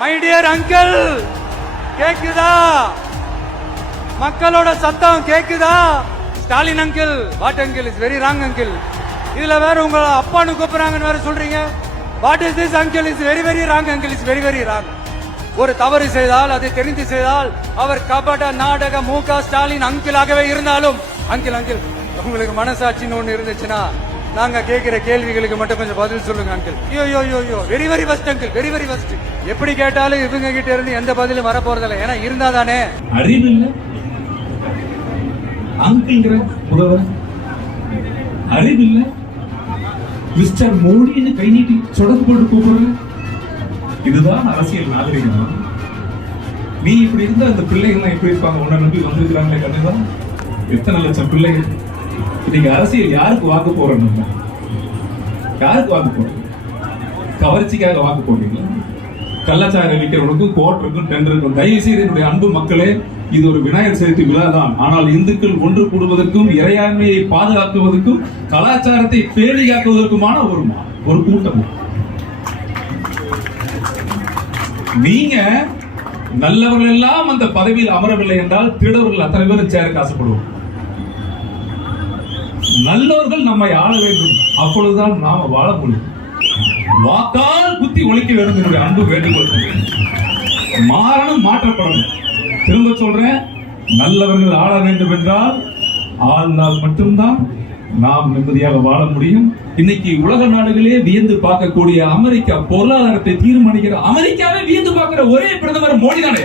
My dear uncle, கேக்குதா? மக்களோட சத்தம் கேக்குதா? Stalin uncle, what uncle is very wrong uncle. இதுல வேற உங்க அப்பான்னு கூப்பிடுறாங்கன்னு வேற சொல்றீங்க. What is this uncle is very very wrong uncle is very very wrong. ஒரு தவறு செய்தால், அதை தெரிந்து செய்தால், அவர் கபட நாடக மு.க. ஸ்டாலின் அங்கிளாகவே இருந்தாலும், அங்கிள் அங்கிள் உங்களுக்கு மனசாட்சின்னு ஒண்ணு இருந்துச்சுன்னா நாங்க கேட்கிற கேள்விகளுக்கு மட்டும் கொஞ்சம் பதில் சொல்லுங்க அங்கிள். ஐயோ very very first uncle, very very first. எப்படி கேட்டாலும் இவங்க கிட்ட இருந்து எந்த பதிலும் வர போறதில்ல. ஏன்னா இருந்தா தானே. அறிவு இல்ல அங்கிள்ங்கிற புதவர், அறிவு இல்ல மிஸ்டர் மோடின்னு கை நீட்டி சொடக்கு போட்டு கூப்பிடுற. இதுதான் அரசியல் நாகரிகமா? நீ இப்படி இருந்தா அந்த பிள்ளைகள் எப்படி இருப்பாங்க? உன்னை நம்பி வந்திருக்கிறாங்களே கண்ணுதான். எத்தனை லட்சம் பிள்ளைகள். இன்னைக்கு அரசியல் யாருக்கு வாக்கு போறோம்? நம்ம யாருக்கு வாக்கு போறோம்? கவர்ச்சிக்காக வாக்கு போடுறீங்களா? கள்ளச்சாரம் விற்கிறவனுக்கும் கோர்ட்டுக்கும் டெண்டருக்கும். தயவு செய்து என்னுடைய அன்பு மக்களே, இது ஒரு விநாயகர் சதுர்த்தி விழா தான். ஆனால் இந்துக்கள் ஒன்று கூடுவதற்கும், இறையாண்மையை பாதுகாக்குவதற்கும், கலாச்சாரத்தை பேணி காக்குவதற்குமான ஒரு கூட்டம். நீங்க நல்லவர்கள் எல்லாம் அந்த பதவியில் அமரவில்லை என்றால் திருடவர்கள் அத்தனை பேரும் சேருக்கு ஆசைப்படுவோம். நல்லவர்கள் நம்மை ஆள வேண்டும், அப்பொழுதுதான் நாம வாழ முடியும். வாக்கால் குத்தி ஒழிக்க வேண்டும் என்னுடைய அன்பு வேண்டுகோள். மாறணும், மாற்றப்படணும். திரும்ப சொல்றேன், நல்லவர்கள் ஆள வேண்டும் என்றால் ஆளுநர் மட்டும்தான் நாம் நிம்மதியாக வாழ முடியும். இன்னைக்கு உலக நாடுகளே வியந்து பார்க்கக்கூடிய அமெரிக்கா பொருளாதாரத்தை தீர்மானிக்கிற, அமெரிக்காவே வியந்து பார்க்கிற ஒரே பிரதமர் மோடி தானே.